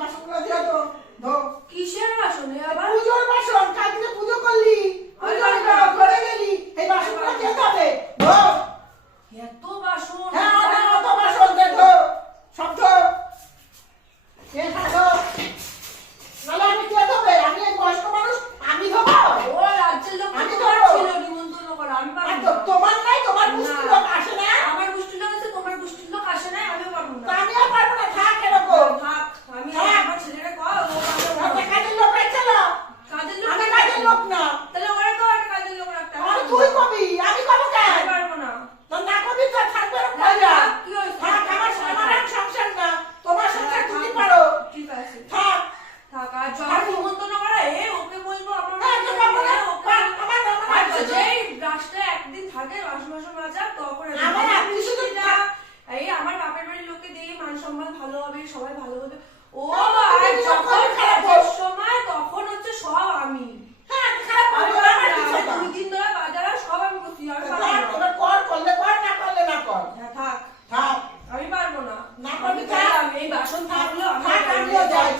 বাসনগুলো দিয়ে তো ধো। কিসের বাসন আবার? পূজোর বাসন, কালকে পুজো করলি, ঘরে গেলি, এই বাসনগুলো দিয়ে হবে ধো। এত বাসন? হ্যাঁ অত বাসন দে ধো, সব ধো। নাহলে আমি কে ধোবে? আমি এই বয়স্ক মানুষ, আমি ধোবো? ও রাজ্যের লোক আমি তোমার ধোবো। ছিল নিমন্ত্রণ করা, আমি পারবো না। তোমার নাই, তোমার গোষ্ঠীর লোক আসে না? আমার গোষ্ঠীর লোক আছে, তোমার গোষ্ঠীর লোক আসে না, আমিও পারবো না। তা আমিও পারবো না, থাক এরকম। থাক, আমি থাক। আমার ছেলেরা কয় ও পারবে না। একটা কাজের লোক রাখছে না? কাজের লোক আমি কাজের লোক না। তাহলে ওরা তো একটা কাজের লোক রাখতে হবে। আর তুই কবি, আমি কব কেন? আমি পারবো না। তো না কবি তো থাকবে না মজা। কি হয়েছে? থাক, আমার আর সংসার না, তোমার সংসার তুমি পারো। ঠিক আছে থাক। থাক, আর যখন নিমন্ত্রণ করে ওকে বলবো আমার হ্যাঁ, তো পারবো না। আর যেই রাস্তায় একদিন থাকে মাসে মাজা তখন আমার আত্মীয় স্বজন এই আমার বাপের বাড়ির লোককে দিয়ে মান সম্মান ভালো হবে, সবাই ভালো হবে। ও তারপর আর তুমি যখন যখন খারাপ কাজের হোক। সময় তখন হচ্ছে সব আমি। হ্যাঁ, খারাপ আমি বলবো না, আমার পারবো কিছু না। না। 2 দিন ধরে বাজারে সব আমি করছি, আমি পারবো থাক, না। এবার কর, করলে কর, না করলে না কর। হ্যাঁ, থাক, থাক। আমি পারবো না। না পারবি আমি থাক। গেলাম, এই বাসন থাকলো থাক, আমিও যাই।